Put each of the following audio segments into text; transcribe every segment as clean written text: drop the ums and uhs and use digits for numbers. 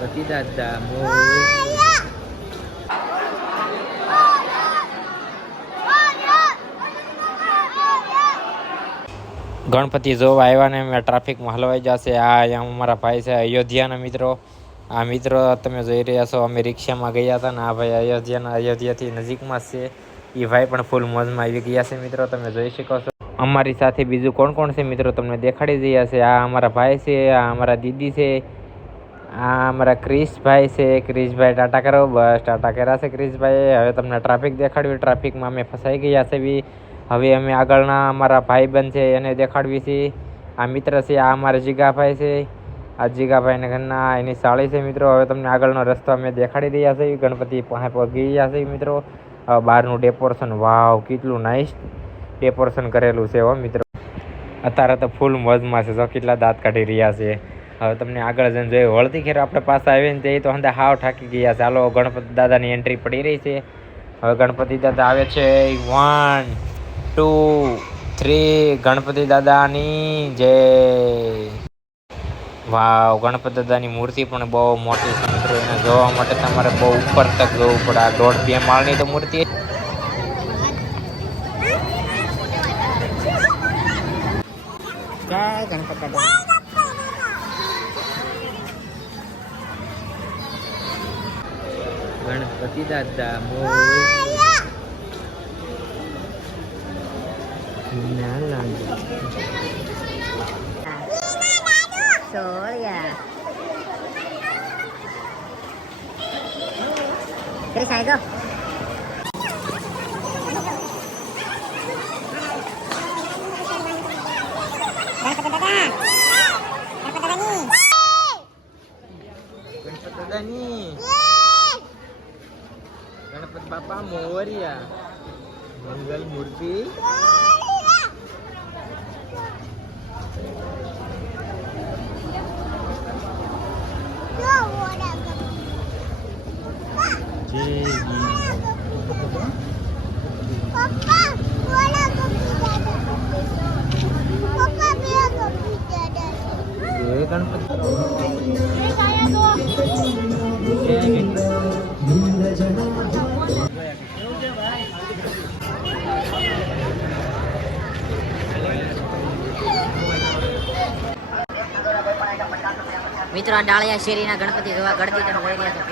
ગણપતિ દાદા ગણપતિ જોવા આવ્યા ને અમે ટ્રાફિકમાં હલવાઈ જશે. આ અહીંયા અમારા ભાઈ છે અયોધ્યાના મિત્રો. આ મિત્રો તમે જોઈ રહ્યા છો, અમે રિક્ષામાં ગયા હતા ને આ ભાઈ અયોધ્યાથી નજીકમાં છે. એ ભાઈ પણ ફૂલ મોજમાં આવી ગયા છે મિત્રો, તમે જોઈ શકો છો. અમારી સાથે બીજું કોણ કોણ છે મિત્રો તમને દેખાડી રહ્યા છે. આ અમારા ભાઈ છે, આ અમારા દીદી છે, આ અમારા ક્રિશભાઈ છે. ક્રિશભાઈ ટાટા કરો. બસ ટાટા કર્યા છે ક્રિશભાઈ. હવે તમને ટ્રાફિક દેખાડ્યું. ટ્રાફિકમાં અમે ફસાઈ ગયા છે. હવે અમે આગળના અમારા ભાઈબંધ છે એને દેખાડવી છે. આ મિત્ર છે, આ અમારા જીગાભાઈ છે. આ જીગાભાઈને ઘરના એની સાળી છે મિત્રો. હવે તમને આગળનો રસ્તો અમે દેખાડી રહ્યા છે. ગણપતિ પાસે પહોંચી ગયા છે મિત્રો. બહારનું ડેકોરેશન વાવ કેટલું નાઇસ ડેકોરેશન કરેલું છે હો મિત્રો. અત્યારે તો ફૂલ મોજમાં છે. જો કેટલા દાંત કાઢી રહ્યા છે. હવે તમને આગળ જઈને જોઈએ. વળતી ખેર આપણે પાસે આવીને તે તો અંદર હાવ ઠાકી ગયા છે. હાલો ગણપતિ દાદાની એન્ટ્રી પડી રહી છે. હવે ગણપતિ દાદા આવે છે. 1 2 3 ગણપતિ દાદાની જય. વાવ ગણપતિ દાદાની મૂર્તિ પણ બહુ મોટી છે મિત્રો. એને જોવા માટે તમારે બહુ ઉપર તક જવું પડે. આ 1.5-2 માળની તો મૂર્તિ. જય ગણપતિ દાદા. ગણપતિ દાદા Soya. Terus saya go. Ganpati દાદાની ગણપતિ બાપા મોરિયા મંગલ મૂર્તિ. મિત્રો ડાળિયા શેરીના ગણપતિ જોવા ગળતી તમે જોઈ રહ્યા છો.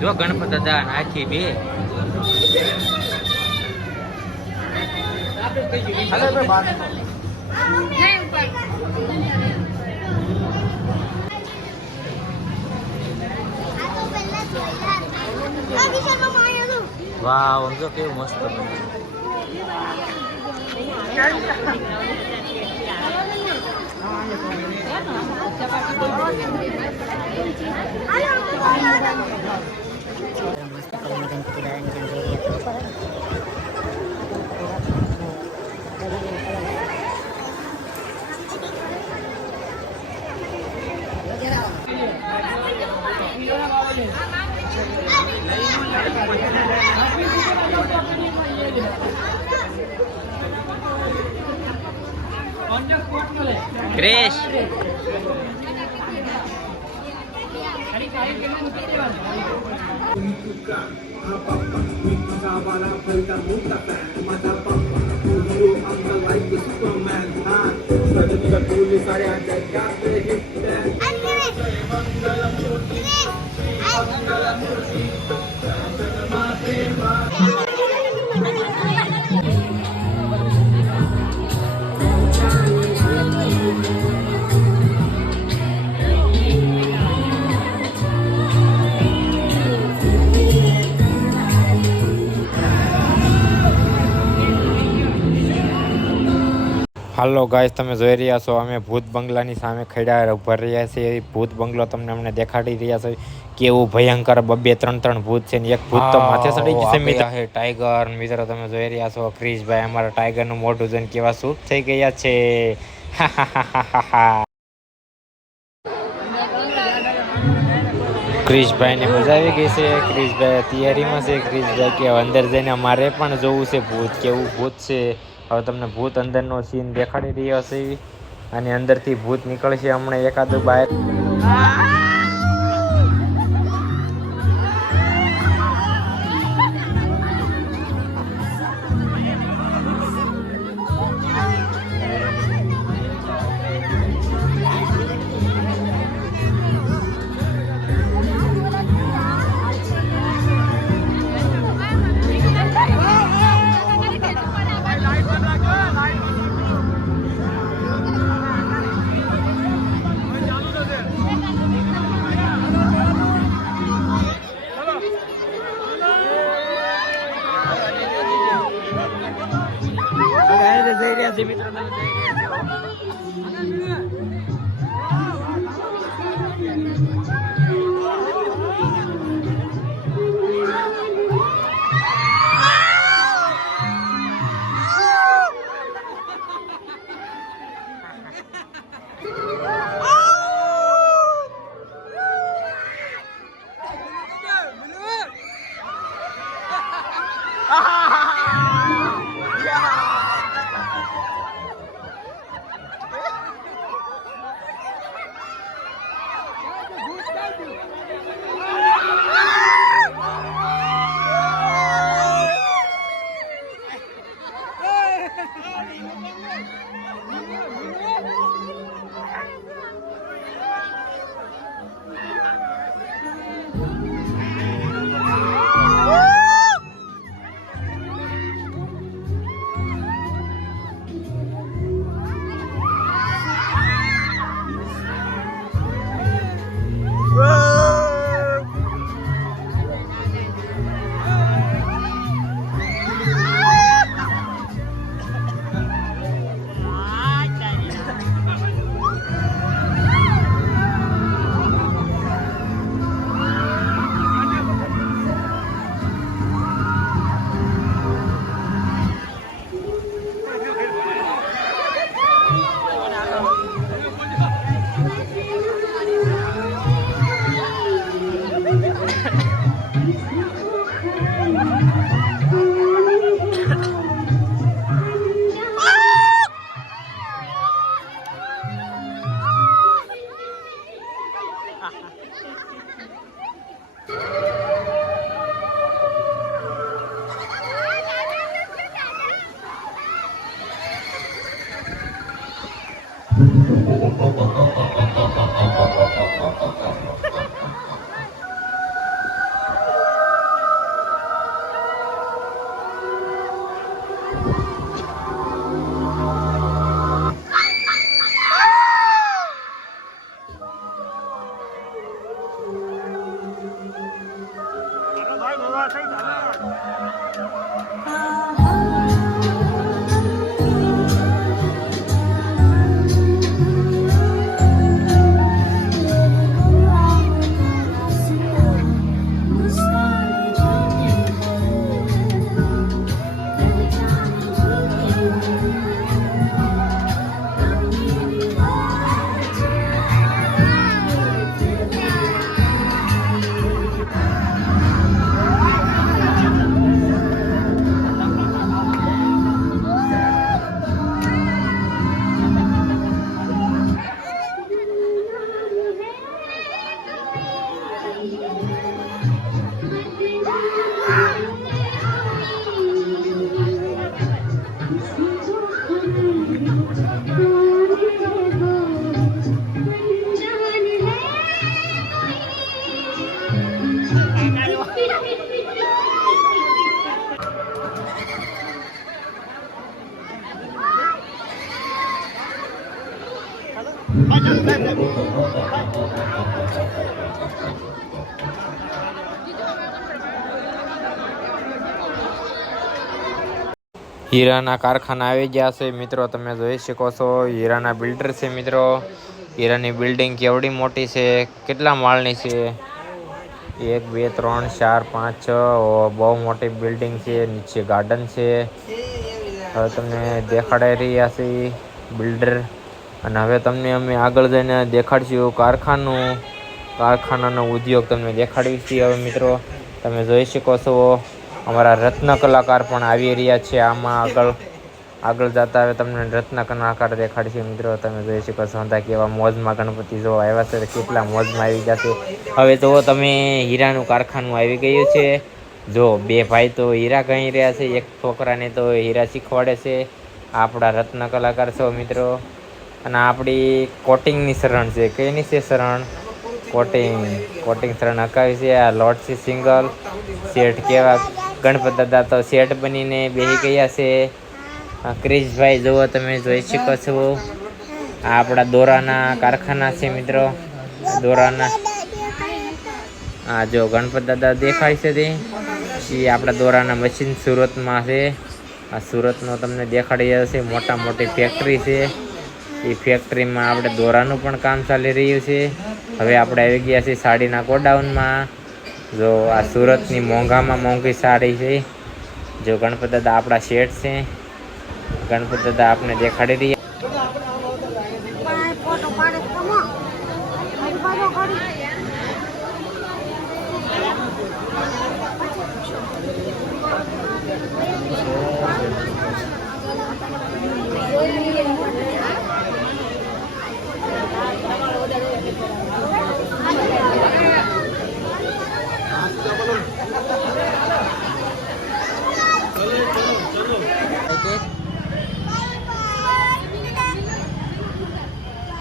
જો ગણપતિ દાદા નાખી બે. વાવ જો કેવું મસ્ત બન્યું. ક્રેશ હાલો ગાઈસ, તમે જોઈ રહ્યા છો અમે ભૂત બંગલાની સામે ખડ્યા ઉભા રહ્યા છીએ. ભૂત બંગલો તમને અમને દેખાડી રહ્યા છે. કેવું ભયંકર બબે ત્રણ ભૂત છે ને એક ભૂત તો માથે ચડી જશે મિત્ર. હે ટાઈગર મિત્રો, તમે જોઈ રહ્યા છો ક્રિશભાઈ અમારા ટાઈગરનું મોઢું જોઈને કેવા સૂપ થઈ ગયા છે. ક્રિશભાઈને મજા આવી ગઈ છે. ક્રિશભાઈ તૈયારીમાં છે. ક્રિશભાઈ કે અંદર જઈને અમારે પણ જોવું છે ભૂત કેવું ભૂત છે. હવે તમને ભૂત અંદરનો સીન દેખાડી રહ્યો છે અને અંદરથી ભૂત નીકળશે હમણાં એકાદું બહાર. જઈ રહ્યા છે મિત્રો, તમે જઈ રહ્યા છો. હીરાના કારખાના આવી ગયા છે મિત્રો, તમે જોઈ શકો છો હીરાના બિલ્ડર છે મિત્રો. હીરાની બિલ્ડિંગ કેવડી મોટી છે, કેટલા માળની છે? 1 2 3 4 5 6 બહુ મોટી બિલ્ડિંગ છે. નીચે ગાર્ડન છે. હવે તમને દેખાડાઈ રહ્યા છે બિલ્ડર, અને હવે તમને અમે આગળ જઈને દેખાડશું કારખાનાનો ઉદ્યોગ તમને દેખાડીશું. હવે મિત્રો તમે જોઈ શકો છો અમારા રત્ન કલાકાર પણ આવી રહ્યા છે. આમાં આગળ જતા હવે તમને રત્ન કલાકાર દેખાડશે મિત્રો. તમે જોઈ શકો છો હતા કેવા મોજમાં ગણપતિ જોવા આવ્યા છે, કેટલા મોજમાં આવી જશે. હવે તો તમે હીરાનું કારખાનું આવી ગયું છે. જો 2 ભાઈ તો હીરા કહી રહ્યા છે, એક છોકરાને તો હીરા શીખવાડે છે. આપણા રત્ન કલાકાર છો મિત્રો. અને આપણી કોટિંગની શરણ છે. કઈની છે શરણ? કોટિંગ શરણ હકાવી છે. આ લોટ છે સિંગલ શેઠ. કેવા ગણપત દાદા તો શેઠ બનીને બેસી ગયા છે. ક્રિશભાઈ જુઓ, તમે જોઈ શકો છો આ આપણા દોરાના કારખાના છે મિત્રો. દોરાના આ જો ગણપત દાદા દેખાય છે તે એ આપણા દોરાના મશીન સુરતમાં છે. આ સુરતનો તમને દેખાડી રહ્યો છે. મોટી ફેક્ટરી છે. એ ફેક્ટરીમાં આપણે દોરાનું પણ કામ ચાલી રહ્યું છે. હવે આપણે આવી ગયા છીએ સાડીના ગોડાઉનમાં. જો આ સુરતની મોંઘામાં મોંઘી સાડી છે. જો ગણપત દાદા આપણા શેઠ છે. ગણપત દાદા આપણે દેખાડી રહ્યા.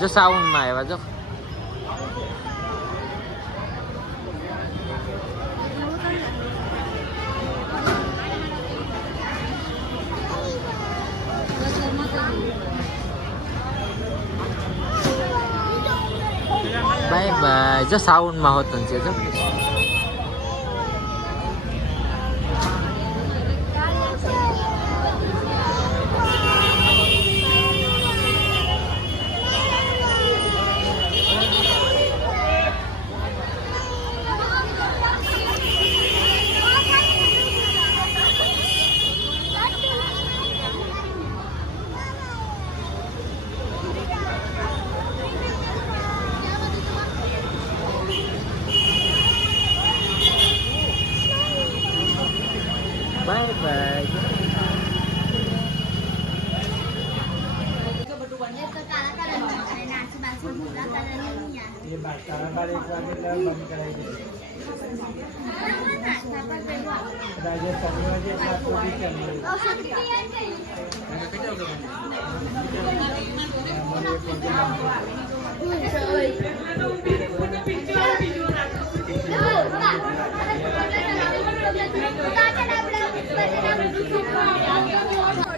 જો સાઉન્ડમાં આવ્યા જો. બાય બાય જો સાઉન્ડમાં હોતું છે જો. Bye bye.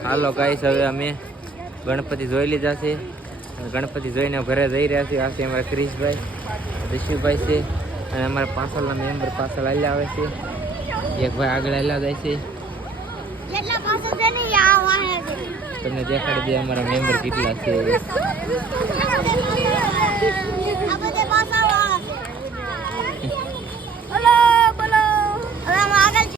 હાલો ગાઈસ, હવે અમે ગણપતિ જોઈ લીધા છે. ગણપતિ જોઈને ઘરે જઈ રહ્યા છે. આ છે અમારા ક્રિશભાઈ, ઋષિભાઈ છે, અને અમારા પાછળના મેમ્બર પાછળ હાલ્યા આવે છે. એક ભાઈ આગળ હાલ્યા જાય છે. તમને દેખાડી દે અમારા મેમ્બર કેટલા છે.